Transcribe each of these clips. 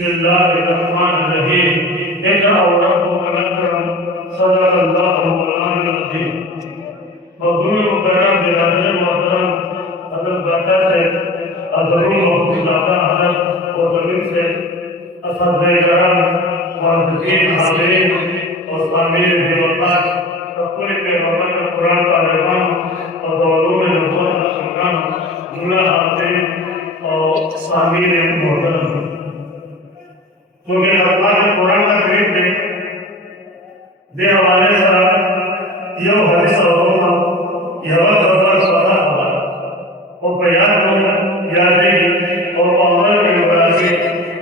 بسم الله الرحمن الرحيم اقرأ وربك الأكرم صدق الله مولانا العظيم مقبول مکرم جناب محترم حضرت داتا سے ازرون محمود داتا حضرت اور زمین سے اساتذہ کرام معززین حاضرین اور سامعین دیوتاک تقوی پیغمبر قرآن کا رحمان اور علوم نبوت کا شکران جملہ حاضرین اور سامعین محترم کیونکہ اللہ قرآن کا قریب دے حوالے سے یہ حدیث ہوگا یہ خبر سوال ہوگا وہ بیان ہوگا یادیں اور عمل کی مبارکی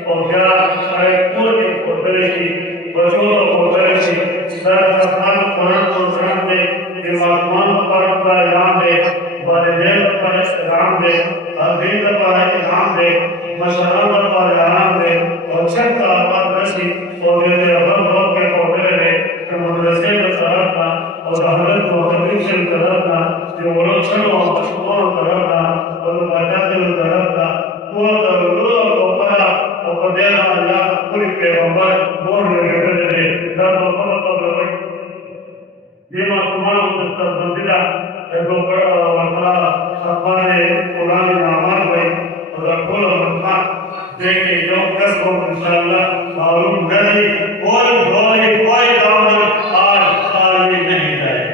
اور کیا شاید پوری پوترے کی بچوں کو پوترے کی سر سفان قرآن کو سران دے امام پر کا اعلان دے والدین پر احترام دے تعلیم پر احترام دے مشران پر اعلان دے اور چھت کا آباد رسی اور میرے رب بہت کے پوترے رہے کہ مدرسے کا طرف تھا اور حضرت محتمین سے طرف تھا جو وہ چھڑوں اور مشکور طرف تھا اور بچاتے ہوئے طرف تھا وہ ضرور اور پڑا اور قدیرہ اللہ کوئی پیغمبر بور میں گئے تھے در محمد پر لگئی یہ معلومان مستر بندیدہ ایک وقتہ خطبان قرآن نامات ہوئی اور رکھول اور مطمئن دیکھیں جو کس کو انشاءاللہ معلوم نہیں کوئی دعوت آج خالی نہیں جائے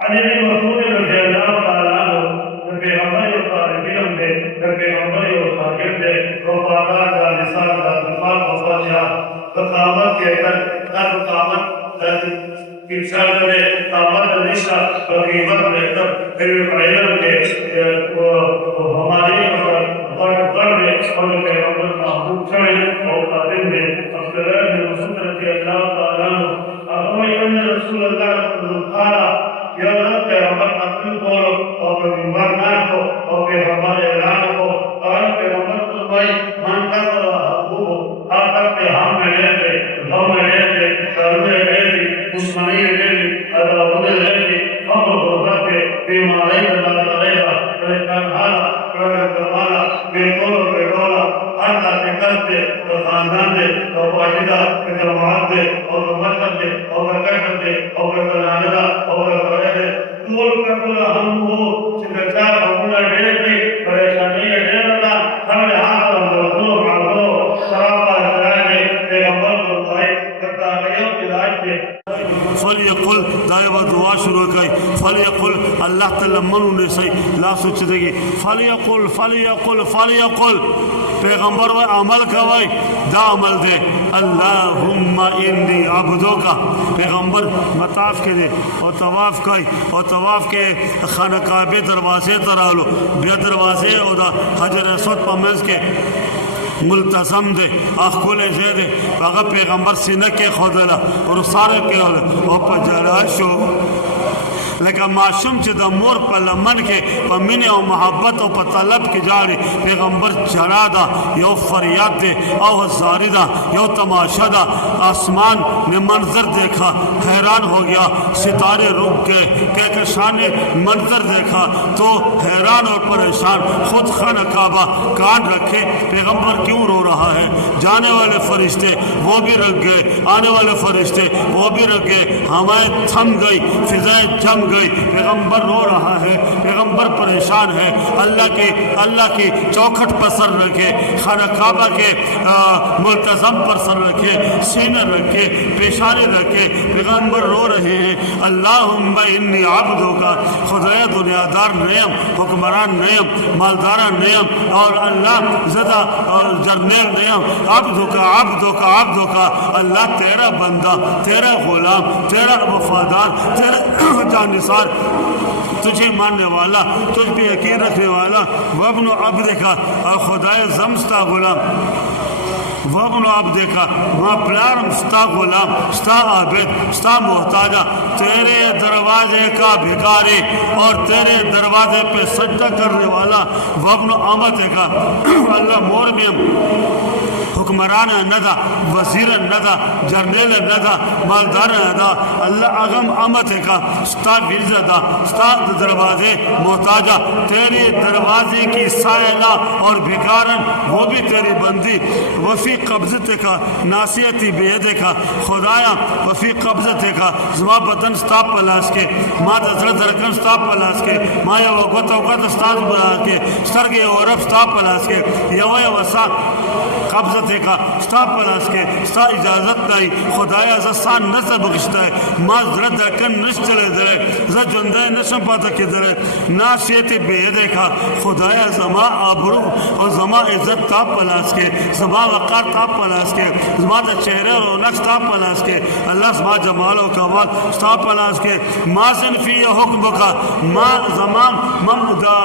علی بن مسعود رضی اللہ تعالیٰ عنہ پیغمبر و طالبین دے پیغمبر و شاگرد دے وفادار دا نثار دا دفاع وفادار قامت کے در قامت انسان دے قامت نشا قیمت بہتر علم کے ہماری بڑے اور پیغمبر محبوب چھڑے اور قادم دے عبداللہ بن مسعود رضی اللہ تعالیٰ عنہ رسول اللہ خالا یا رب پیغمبر اپنے بولو اور بیمار نہ ہو اور پیغمبر اعلان ہو اور پیغمبر تو بھائی من کا حبوب آتا کہ ہم میں لے لے ہم میں لے لے کرنے لے لے عثمانی لے لے ارابود لے لے ہم غربت کے بیماری اللہ کرے گا پریشان حالا کمالا بیمور بیڈولا ہر ذاتے کرتے اور خاندان دے اور واحدہ جماعت دے اور مطلب دے اور برکت دے اور برکلانہ اور برکت طول کا طول ہم ہو چکرچار ہمنا ڈیرے دے پریشانی ڈیرے اللہ ہمیں ہاتھ اور مردوں معبدوں شراب احترائے دے پیغمبر کو بھائی کرتاریوں کی لائف دے فلیقل دائیوہ دعا شروع کئی فلیقل اللہ تعالی منو نے صحیح لا سوچ دے گی فلیقل فلیقل فلیقل پیغمبر و عمل کوئی دا عمل دے اللہم انی عبدو کا پیغمبر مطاف کے دے اور طواف کے خانہ کعبے دروازے ترالو بیا دروازے اور دا حجر اسود پمیز کے ملتزم دے اخکول زیدے اگر پیغمبر سینہ کے خودلا اور سارے کے اور پجرہ شو لیکن معشوم چی دا مور پا لمن کے پا من و محبت و پا طلب کی جاری پیغمبر جرا دا یو فریاد دے او ہزاری دا یو تماشا دا آسمان نے منظر دیکھا حیران ہو گیا ستارے رک گئے کہکشان نے منظر دیکھا تو حیران اور پریشان خود خانہ کعبہ کان رکھے پیغمبر کیوں رو رہا ہے جانے والے فرشتے وہ بھی رکھ گئے آنے والے فرشتے وہ بھی رکھ گئے ہمیں تھم گئی فضائیں جم گئی پیغمبر رو رہا ہے پیغمبر پریشان ہے اللہ کی چوکھٹ پر سر رکھے خانہ کعبہ کے ملتزم پر سر رکھے سینہ رکھے پیشانی رکھے پیغمبر رو رہے ہیں اللہم انی عبدو کا خدای دنیادار نیم حکمران نیم مالداران نیم اور اللہ زدہ جرنیل نیم عبدو کا اللہ تیرا بندہ تیرا غلام تیرا وفادار تیرا جانثار تجھے ماننے والا تجھ پہ یقین رکھنے والا وابن عبد کا اور خدای زمستا غلام وابن عبد کا ماں پلارم ستا غلام ستا عابد ستا محتاجہ تیرے دروازے کا بھکاری اور تیرے دروازے پہ سجدہ کرنے والا وابن عمد کا اللہ مور میں حکمران نہ دا وزیر نہ دا جرنیل نہ دا مالدار نہ دا اللہ اغم امت کا ستا ورزہ دا ستا دروازے محتاجہ تیرے دروازے کی سائلہ اور بھکارن وہ بھی تیری بندی وفی قبضت کا ناصیتی بید کا خدایا وفی قبضت کا زما بدن ستا پلاس کے ما دزر درکن ستا پلاس کے ما یا وقت اوقات ستا پلاس کے سرگے اور رب ستا پلاس کے یو یا وسا قبضت کا ستا پلاس کے ستا اجازت نہیں خدایا زسان نسل بخشتا ہے ما زر درکن نش چلے درے ز جندے نشم پاتا کی درے ناصیتی بید کا خدایا زما آبرو اور زما عزت تا پلاس کے زما وقار تا پلاس کے زما دا چہرے رونق تا پلاس کے اللہ زما جمال و کمال تا پلاس کے ما سنفی حکم کا ما زمان ممدا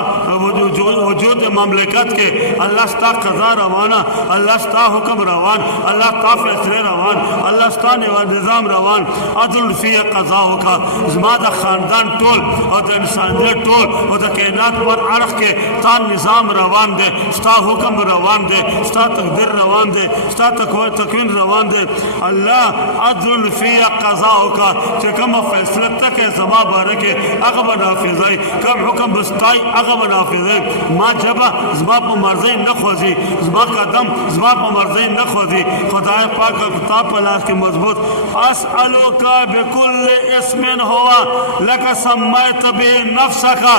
وجود مملکت کے اللہ ستا قضا روانہ اللہ ستا حکم روان اللہ تا فیصلے روان اللہ ستا نظام روان عدل فی قضا کا زما دا خاندان ٹول اور دا انسانیت ٹول اور دا کائنات پر عرق کے تا نظام روان دے ستا حکم روان دے ستا تقدیر روان دے ستا تکوین روان دے اللہ عدل فی قضا کا چکم فیصلہ تک زما بارکے اغب نافذائی کم حکم بستائی اغب نافذائی ما جبا زما پا مرضی نخوزی زما قدم زما پا مرضی نخوزی خدای پاک کتاب پلاس کے مضبوط اسألوکا بکل اسم ہوا لکا سمیت بی نفسکا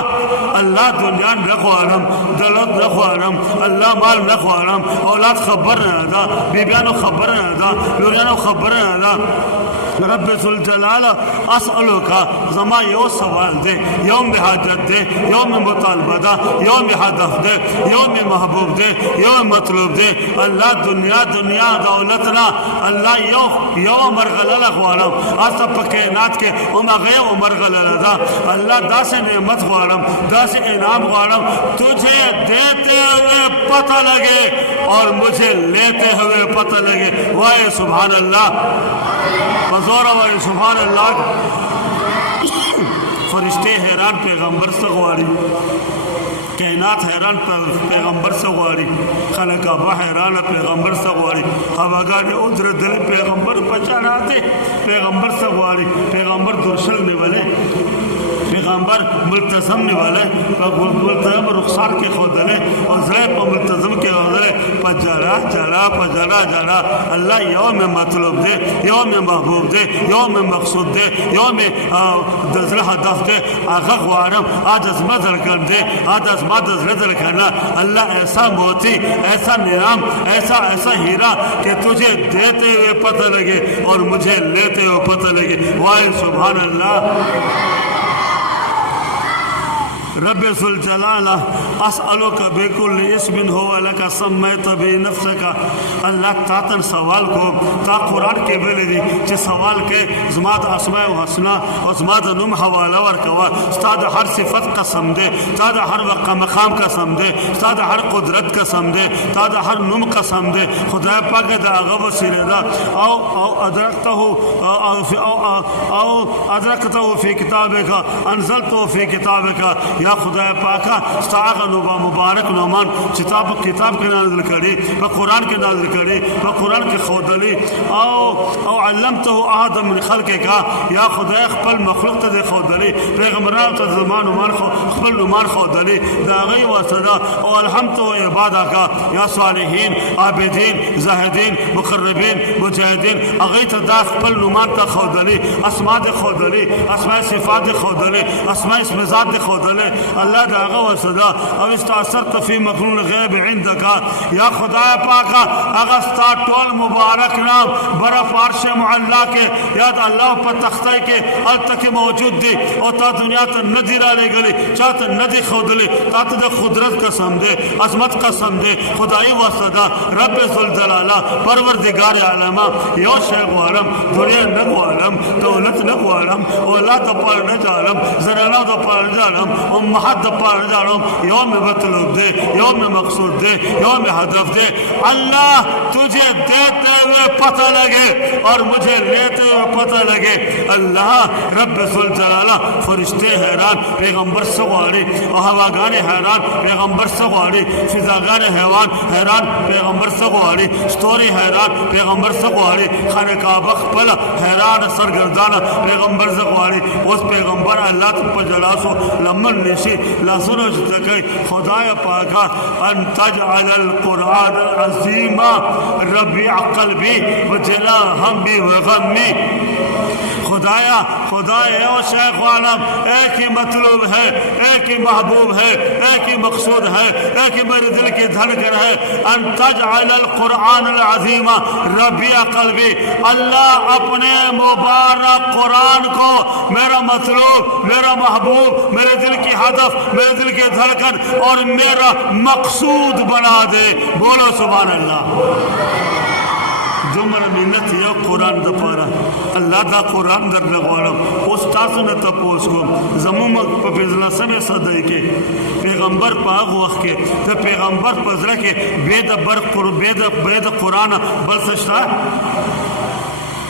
اللہ دنیا نخوانم دلت نخوانم اللہ مال نخوانم اولاد خبر ندا بیبیانو خبر ندا لوریانو خبر ندا رب ذوالجلال اسألوکا زما یو سوال دے یوم حاجت دے یوم مطالبہ دا یوم ہدف دے یوم محبوب دے یوم مطلوب دے اللہ دنیا دولتنا اللہ یو مرغلل خوانم آسا پکینات کے امغیو مرغلل دا اللہ دا سے نعمت خوانم دا سے انعام خوانم تجھے دیتے ہوئے پتہ لگے اور مجھے لیتے ہوئے پتہ لگے وائے سبحان اللہ بزورہ وائے سبحان اللہ فرشتے حیران پیغمبر سے غواری کائنات حیران پیغمبر سے غواری خلق ابا حیران پیغمبر سے غواری ہواگانے ادھر دل پیغمبر پچھاڑاتے پیغمبر سے غواری پیغمبر درشل نولے پیغمبر ملتزم نولے ملتزم رخصار کے خودلے اور ذریب پر ملتزم کے خودلے پجرا اللہ یوم مطلوب دے یوم محبوب دے یوم مقصود دے یوم دزل ہدف دے آغا غوارم آج ازمت ذرکن دے آج ازمت ذرکنا اللہ ایسا موتی ایسا نعام ایسا ہیرا کہ تجھے دیتے ہوئے پتہ لگے اور مجھے لیتے ہوئے پتہ لگے وائے سبحان اللہ رب ذوالجلال اسألوک بکل اسم ہوا لکا سمیت بی نفسکا اللہ تاتن سوال کو تا قرآن کے بلے دی چھ سوال کے زماد اسماء و حسنہ و زماد نم حوالہ ورکوا ستاد ہر صفت قسم دے ستاد ہر مقام قسم دے ستاد ہر قدرت قسم دے ستاد ہر نم قسم دے خدا پاک دا اغب سیر دا او ادرکتہو فی کتابکا انزلتہو فی کتابکا یا خدا پاکا ستاغ نوبا مبارک نومان کتاب کے نازل کری و قرآن کے نازل کری و قرآن کے خودلی او علمتہو آہد من خلق کا یا خدا خپل مخلوق تا دے خودلی پیغمبران تا زمان خپل نمان خودلی داغی واسدہ او الحمتہو عبادہ کا یا صالحین عابدین زاہدین مقربین مجاہدین اغیت دا خپل نمان تا خودلی اسماء دے خودلی اسماء صفات دے خودلی اسماء اسم ذات دے خودلی اللہ داغا وصدا او استاثرت فی مقنون غیب عندکا یا خدا پاکا اغسطا طول مبارک نام برا فارش معلا کے یاد اللہ پر تختہ کے التک موجود دی او تا دنیا تا ندی را لے گلی چاہتا ندی خود لی تا تا قدرت قسم دے عظمت قسم دے خدای وصدا رب ذوالجلالہ پروردگار عالمہ یو شیخ وعلم دنیا نگو علم دولت نگو علم اولا تا پار نجالم زنانا تا پار نجالم محد پار جانو یوم مطلوب دے یوم مقصود دے یوم ہدف دے اللہ تجھے دیتے ہوئے پتہ لگے اور مجھے لیتے ہوئے پتہ لگے اللہ رب ذوالجلالہ فرشتے حیران پیغمبر سغواری ہواگان حیران پیغمبر سغواری فضاگان حیوان حیران پیغمبر سغواری ستوری حیران پیغمبر سغواری خانہ کعبہ خپلا حیران سرگردان پیغمبر سغواری اس پیغمبر اللہ تب جلاسو لمن نشی لاسنو جتکی خدای پاکا ان تجعل القرآن العظیم ربیع قلبی و جلا ہمی و غمی خدایا خدایا او شیخ عالم ایک ہی مطلوب ہے ایک ہی محبوب ہے ایک ہی مقصود ہے ایک ہی میرے دل کی دھڑکن ہے ان تجعل القرآن العظیم ربیع قلبی اللہ اپنے مبارک قرآن کو میرا مطلوب میرا محبوب میرے دل کی ہدف میرے دل کی دھڑکن اور میرا مقصود بنا دے بولو سبحان اللہ دمر منت یا قرآن دا پارا اللہ دا قرآن در لگوالم استاس نے تپوس کو زموم پا فضلہ سب صدائی کے پیغمبر پا آگ وقت کے تا پیغمبر پا ذرا کے بید قرآن بل سشتا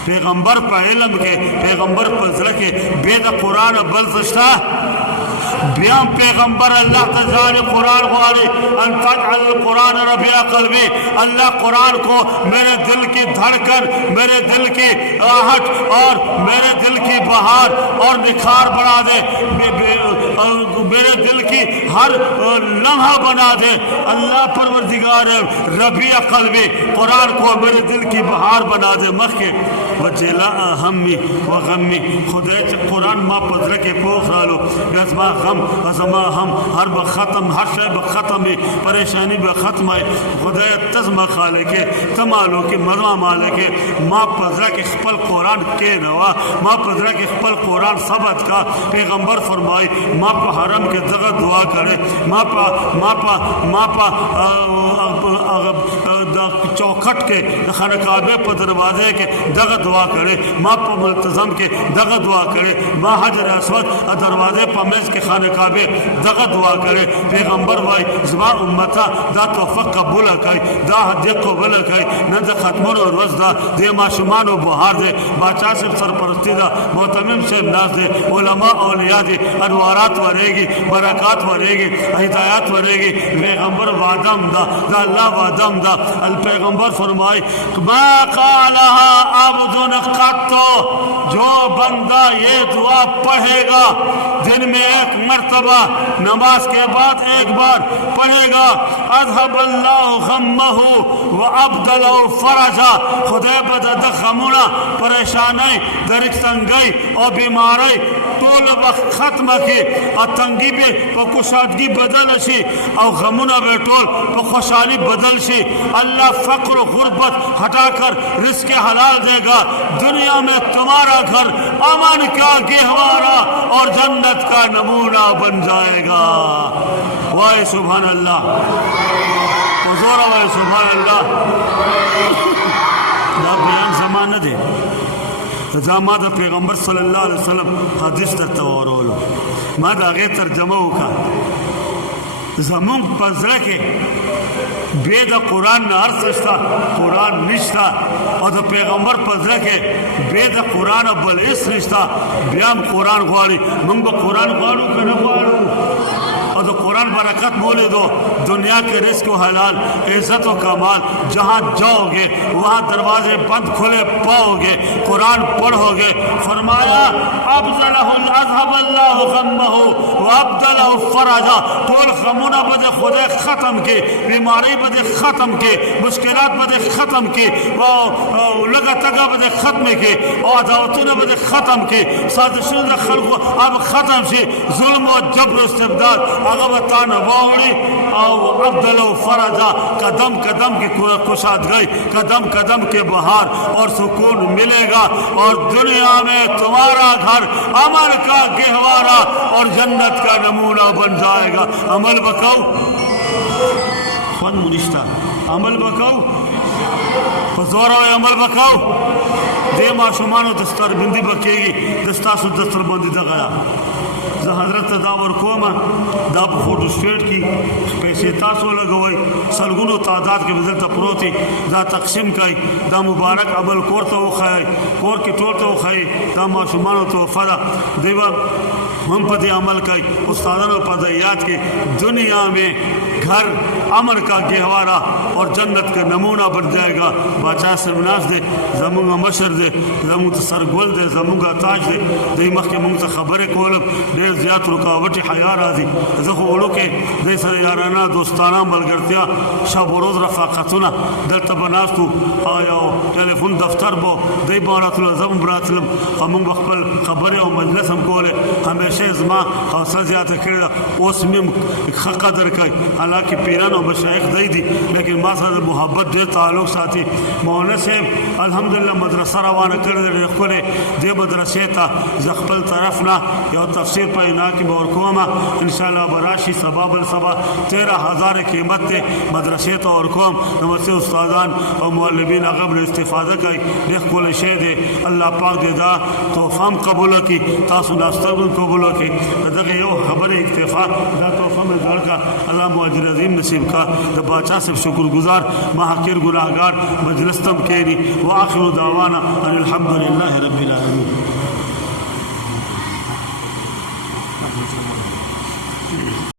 پیغمبر پا علم کے پیغمبر پا ذرا کے بید قرآن بل سشتا بیام پیغمبر اللہ تعالی قرآن غواری ان تجعل القرآن ربیع قلبی اللہ قرآن کو میرے دل کی دھڑکن میرے دل کی آہٹ اور میرے دل کی بہار اور نکھار بنا دے میرے دل کی ہر لمحہ بنا دے اللہ پروردگار ربیع قلبی قرآن کو میرے دل کی بہار بنا دے مخی وجلا ہمی و غمی خدا قرآن ما پدر کے پوخ رالو گزما غم ازما ہم ہر بختم ہر شے بختم پریشانی بختم ہے خدا تزما خالق تمالو کے مزما مالک ما پدر کے خپل قرآن کے نوا ما پدر کے خپل قرآن ثبت کا پیغمبر فرمائی ما پا حرم کے دغا دعا کرے ما پا چوکھٹ کے خانہ کعبے پر دروازے کے دغا دعا کرے ما پا ملتظم کے دغا دعا کرے ما حجر اسود دروازے پا میز کے خانہ کعبے دغا دعا کرے پیغمبر وائی زما امتا دا توفق قبول کئی دا حدی قبول کئی نند ختمون و روز دا دے معشمان و بہار دے باچا سے سرپرستی دا محتمم سے ناز دے علماء اولیاء دے انوارات ورے گی برکات ورے گی ہدایات ورے گی پیغمبر وعدم دا دا اللہ وعدم دا الپیغمبر فرمائی ما قالها عبد قطو جو بندہ یہ دعا پڑھے گا دن میں ایک مرتبہ نماز کے بعد ایک بار پڑھے گا اذهب اللہ غمہ و ابدلہ فرجا خدا بدد غمونا پریشانی درک تنگی اور بیماری طول وقت ختم کی اور تنگی بھی پا کشادگی بدل شی اور غمونا بھی طول پا خوشحالی بدل شی اللہ فقر و غربت ہٹا کر رزق حلال دے گا دنیا میں تمہارا گھر امن کا گہوارہ اور جنت کا نمونہ بن جائے گا وائے سبحان اللہ حضور وائے سبحان اللہ دا بیان زمانہ دے ما دا پیغمبر صلی اللہ علیہ وسلم حدیث در تورولو ما دا غیر ترجمہ کا زمون پزرہ کے بے دا قرآن نہ ارسشتا قرآن نشتا اور دا پیغمبر پزرہ کے بے دا قرآن بلعس نشتا بیام قرآن غواری من با قرآن غوارو کہ نہ غوارو اور تو قرآن برکت مولے دو دنیا کے رزق و حلال عزت و کمال جہاں جاؤ گے وہاں دروازے بند کھلے پاؤ گے قرآن پڑھو گے فرمایا ابدلہ اذهب اللہ غمہ و ابدلہ فرجا طول غمونہ بدے خدا ختم کے بیماری بدے ختم کے مشکلات بدے ختم کے لگا تگا بدے ختم کے اور عداوتوں بدے ختم کے سازشوں خلق اب ختم سے ظلم و جبر و استبداد اغبتان واوڑی او عبدالو فرجا قدم قدم کی کشاد گئی قدم قدم کے بہار اور سکون ملے گا اور دنیا میں تمہارا گھر امن کا گہوارہ اور جنت کا نمونہ بن جائے گا عمل بکاؤ فن منشتہ عمل بکاؤ فزورہ عمل بکاؤ دے معشومانو دستر بندی بکے گی دستاسو دستر بندی دا گیا حضرت دا ورکوما دا په فوټو سټیټ کې پیسې تاسو لګوئ سلګونو تعداد کې بدلته پروتي دا تقسیم کوي دا مبارک عمل کور ته وخایي کور کې ټول ته وخایي دا ماشومانو ته وفره دیوا ہم پہ عمل کا استادوں پر یاد کے دنیا میں گھر امر کا گہوارہ اور جنت کا نمونہ بن جائے گا بادشاہ سرمناز دے زمونگا مشر دے زمونگا سرگول دے زمونگا تاج دے دی مخ کے مونگا خبر کولم دیر زیاد رکاوٹ حیا راضی زخو اولو کے دے سر یارانا دوستانا ملگرتیا شب و روز رفاقتنا دلتا بناستو آیاو ٹیلیفون دفتر بو دی باراتنا زمون براتلم امونگ بخبل خبر و مجلس ہم کولے ہمیشہ ازما حوصلہ زیادہ کرده اوس میم قدر کوي حالانکہ پیران و مشایخ دی دي لیکن ما سره محبت ډېر تعلق ساتي مولانا صاحب الحمدلله مدرسه روانه کړې ده خپلې دې مدرسې ته زه خپل طرف نه یو تفسیر په عنا کې به ورکوم انشاءالله به راشي سبا بل سبا 13,000 قیمت دی مدرسې ته ورکوم نو ورسې استادان او معلمین هغه به استفاده کوي ډېر ښکلی شی دی الله پاک دې دا تحفه هم قبوله کړي تاسو ناسته هم قبوله کړي دغه یو خبره اکتفا دا تحفه مې درکړه الله مو اجر عظیم نصیب کا د باچا صاحب شکر گزار ما حقیر گناہگار مجلس تم کہنی وآخر دعوانا ان الحمد للہ رب العالمین